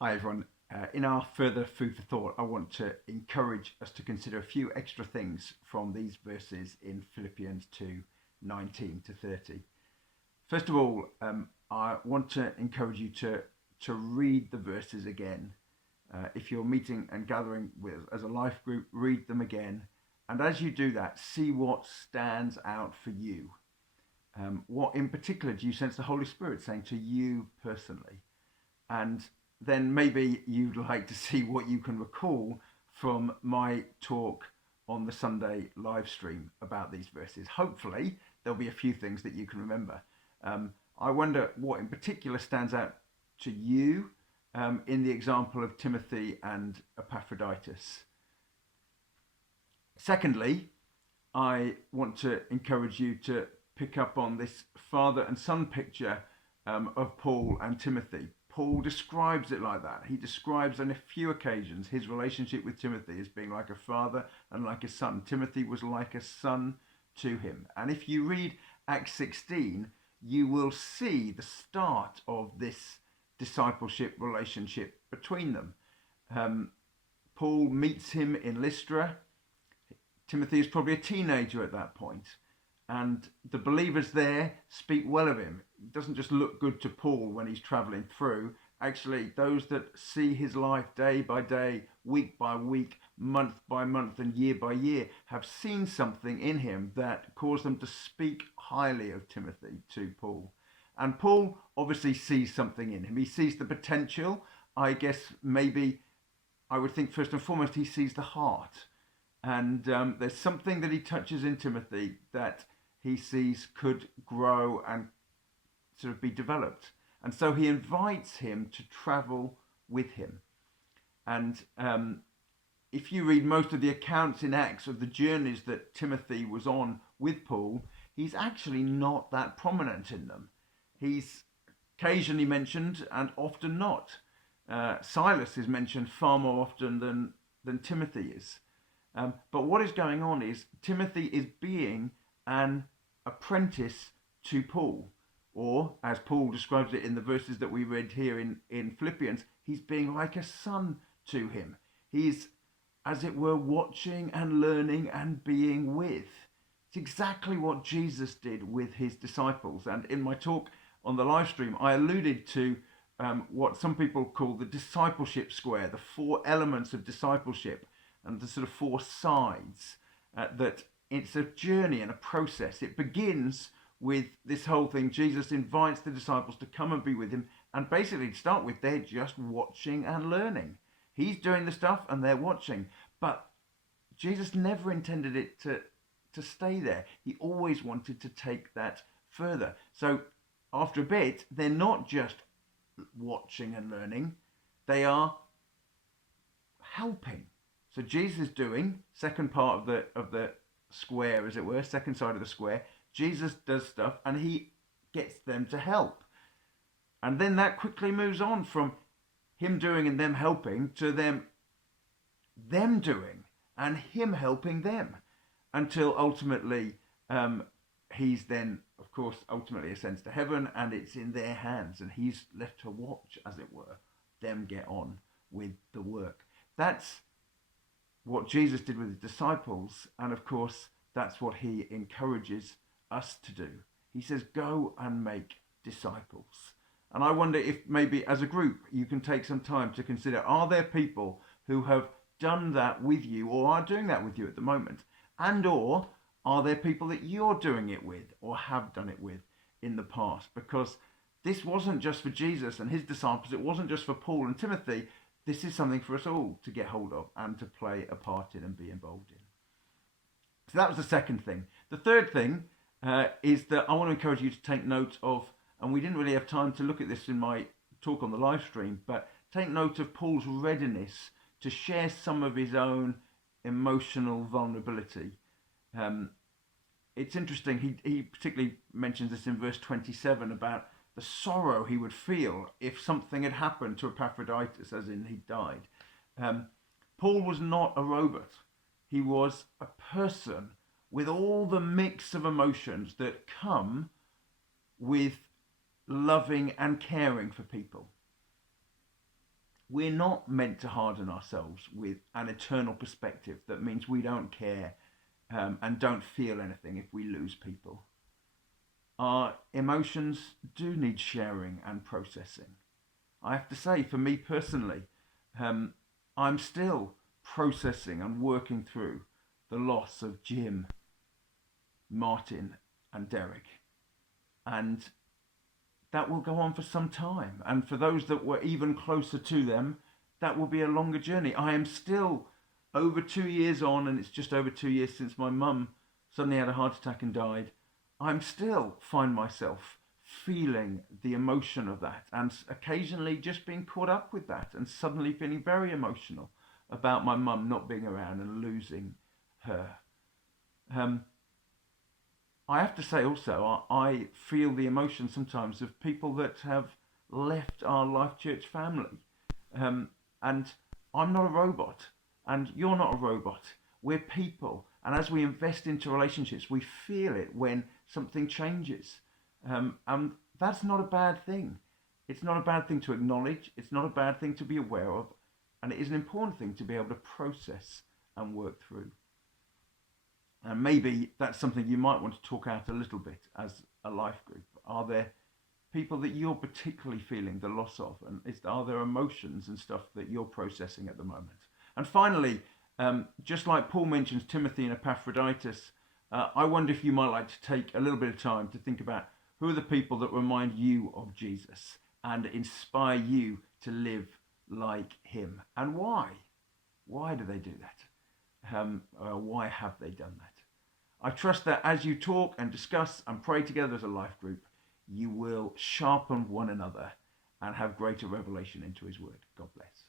Hi everyone. In our further food for thought, I want to encourage us to consider a few extra things from these verses in Philippians 2:19 to 30. First of all, I want to encourage you to read the verses again. If you're meeting and gathering with as a life group, read them again. And as you do that, see what stands out for you. What in particular do you sense the Holy Spirit saying to you personally? And then maybe you'd like to see what you can recall from my talk on the Sunday live stream about these verses. Hopefully, there'll be a few things that you can remember. I wonder what in particular stands out to you in the example of Timothy and Epaphroditus. Secondly, I want to encourage you to pick up on this father and son picture of Paul and Timothy. Paul describes it like that. He describes on a few occasions his relationship with Timothy as being like a father and like a son. Timothy was like a son to him. And if you read Acts 16, you will see the start of this discipleship relationship between them. Paul meets him in Lystra. Timothy is probably a teenager at that point, and the believers there speak well of him. It doesn't just look good to Paul when he's traveling through. Actually, those that see his life day by day, week by week, month by month, and year by year have seen something in him that caused them to speak highly of Timothy to Paul. And Paul obviously sees something in him. He sees the potential. I guess maybe I would think first and foremost he sees the heart. And there's something that he touches in Timothy that he sees could grow and sort of be developed. And so he invites him to travel with him. And if you read most of the accounts in Acts of the journeys that Timothy was on with Paul, he's actually not that prominent in them. He's occasionally mentioned and often not. Silas is mentioned far more often than Timothy is. But what is going on is Timothy is being an apprentice to Paul, or as Paul describes it in the verses that we read here in Philippians, he's being like a son to him. He's, as it were, watching and learning and being with. It's exactly what Jesus did with his disciples. And in my talk on the live stream, I alluded to what some people call the discipleship square, the four elements of discipleship, and the sort of four sides, that it's a journey and a process. It begins with this whole thing. Jesus invites the disciples to come and be with him, and basically to start with, they're just watching and learning. He's doing the stuff and they're watching, but Jesus never intended it to stay there. He always wanted to take that further. So after a bit, they're not just watching and learning, they are helping. So Jesus is doing, second part of the square, as it were, second side of the square. Jesus does stuff and he gets them to help. And then that quickly moves on from him doing and them helping to them doing and him helping them, until ultimately he's then, of course, ultimately ascends to heaven, and it's in their hands, and he's left to watch, as it were, them get on with the work. That's what Jesus did with his disciples, and of course that's what he encourages us to do. He says, go and make disciples. And I wonder if maybe as a group you can take some time to consider, are there people who have done that with you or are doing that with you at the moment? And or are there people that you're doing it with or have done it with in the past? Because this wasn't just for Jesus and his disciples, it wasn't just for Paul and Timothy. This is something for us all to get hold of and to play a part in and be involved in. So that was the second thing. The third thing is that I want to encourage you to take note of, and we didn't really have time to look at this in my talk on the live stream, but take note of Paul's readiness to share some of his own emotional vulnerability. It's interesting, he particularly mentions this in verse 27 about the sorrow he would feel if something had happened to Epaphroditus, as in he died. Paul was not a robot. He was a person with all the mix of emotions that come with loving and caring for people. we're not meant to harden ourselves with an eternal perspective that means we don't care and don't feel anything if we lose people. Our emotions do need sharing and processing. I have to say, for me personally, I'm still processing and working through the loss of Jim, Martin, and Derek. And that will go on for some time. And for those that were even closer to them, that will be a longer journey. I am still over 2 years on, and it's just over 2 years since my mum suddenly had a heart attack and died. I'm still find myself feeling the emotion of that and occasionally just being caught up with that and suddenly feeling very emotional about my mum not being around and losing her. Um, I have to say also, I feel the emotion sometimes of people that have left our Life Church family. Um, and I'm not a robot, and you're not a robot. We're people. And as we invest into relationships, we feel it when something changes. And that's not a bad thing. It's not a bad thing to acknowledge. It's not a bad thing to be aware of. And it is an important thing to be able to process and work through. And maybe that's something you might want to talk out a little bit as a life group. Are there people that you're particularly feeling the loss of? And are there emotions and stuff that you're processing at the moment? And finally, just like Paul mentions Timothy and Epaphroditus, I wonder if you might like to take a little bit of time to think about who are the people that remind you of Jesus and inspire you to live like him, and why? Why do they do that? Why have they done that? I trust that as you talk and discuss and pray together as a life group, you will sharpen one another and have greater revelation into his word. God bless.